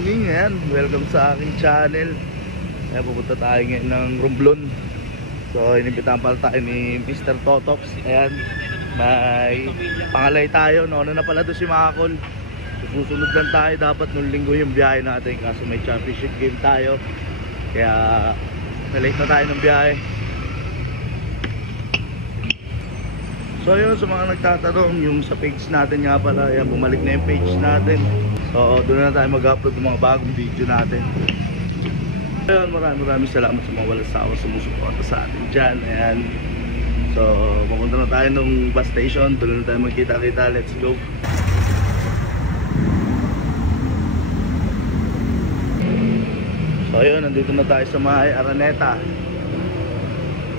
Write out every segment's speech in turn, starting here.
morning, ayan, welcome sa aking channel. Ayan, pupunta tayo ngayon ng Romblon. So, inimbitahan pala tayo ni Mr. Totops. Ayan, may pangalay tayo. Nauna na pala doon si Makakol. Susunod lang tayo, dapat nung linggo yung biyahe natin. Kaso may championship game tayo. Kaya, na-late na tayo ng biyahe. So yun, sa mga nagtatanong, yung sa page natin nga pala, yan, bumalik na yung page natin. So doon na tayo mag-upload ng mga bagong video natin. Ayun, maraming salamat sa mga walang sawa sumusuporta sa atin dyan. Ayan. So pumunta na tayo ng bus station, doon na tayo magkita-kita. Let's go. So yun, nandito na tayo sa may Araneta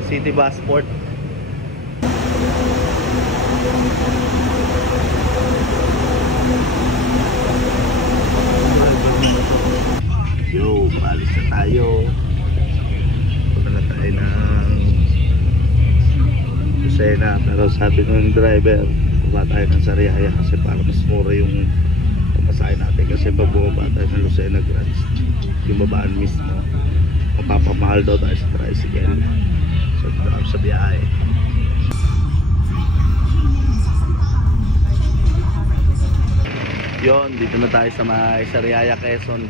City Busport. Yo, palis na tayo. Punta na tayo ng Lucena. Pero sabi ng driver, baba tayo ng Sariaya kasi para mas mura yung pamasahe natin. Kasi pag bumaba tayo ng Lucena Grants, yung babaan mismo, mapapamahal daw tayo sa tricycle. So drop sa biyahe. Yon, dito na tayo sa may Sariaya, Quezon.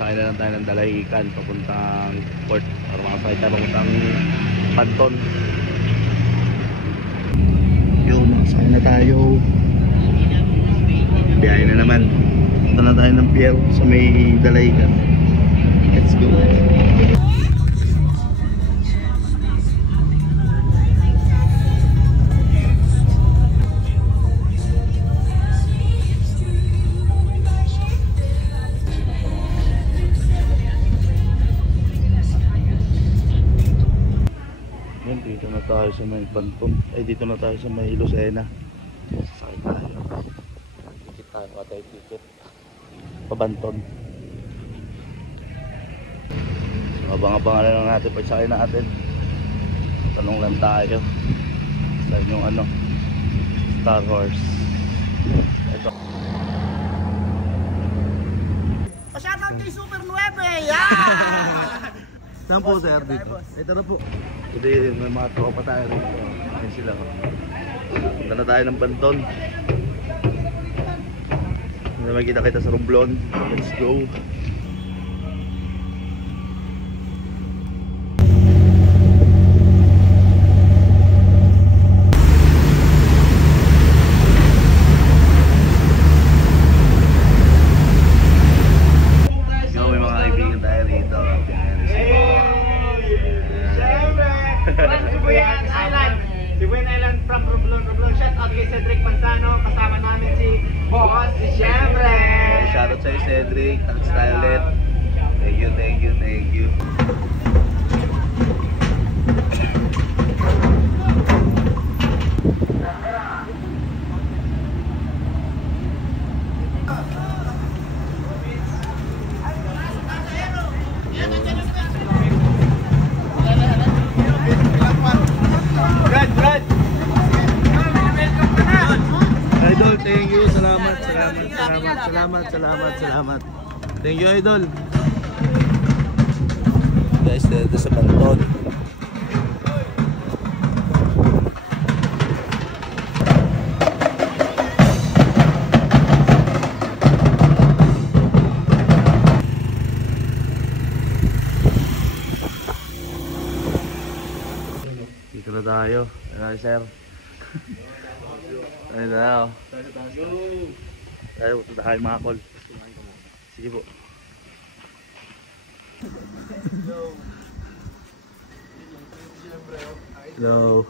Sakay na lang tayo ng Dalahican papuntang port para makasakay tayo papuntang Panton. Yon, makasakay na tayo. Biyahe na naman. Punta na tayo ng pier sa may Dalahican. Let's go. Dito na tayo sa may Panton. Ay, dito na tayo sa may Lucena. Sasakay tayo. Ticket tayo, patay ticket Pabanton. So, abang-abangan na lang natin pagsakay natin. Tanong lang tayo saan yung ano, Star Wars. Ito. Shoutout kay Super 9! Yeah! Saan po sir dito? Ito na po. Hindi, may mga tropa tayo rito. Ayun sila. Punta na tayo ng Panton. Hindi makita kita sa Romblon. Let's go. From Romblon, shout out kay Cedric Manzano, kasama namin si Boss, si Siyempre. Shout out sa'yo Cedric, thanks tayo ulit. Thank you. Brad! Idol, thank you. Salamat. Thank you, Idol. Guys, dito sa Panton. Dito na tayo. Ayan, sir. Ayun na ako. Tayo, punta kayo mga call. Sige po. Hello.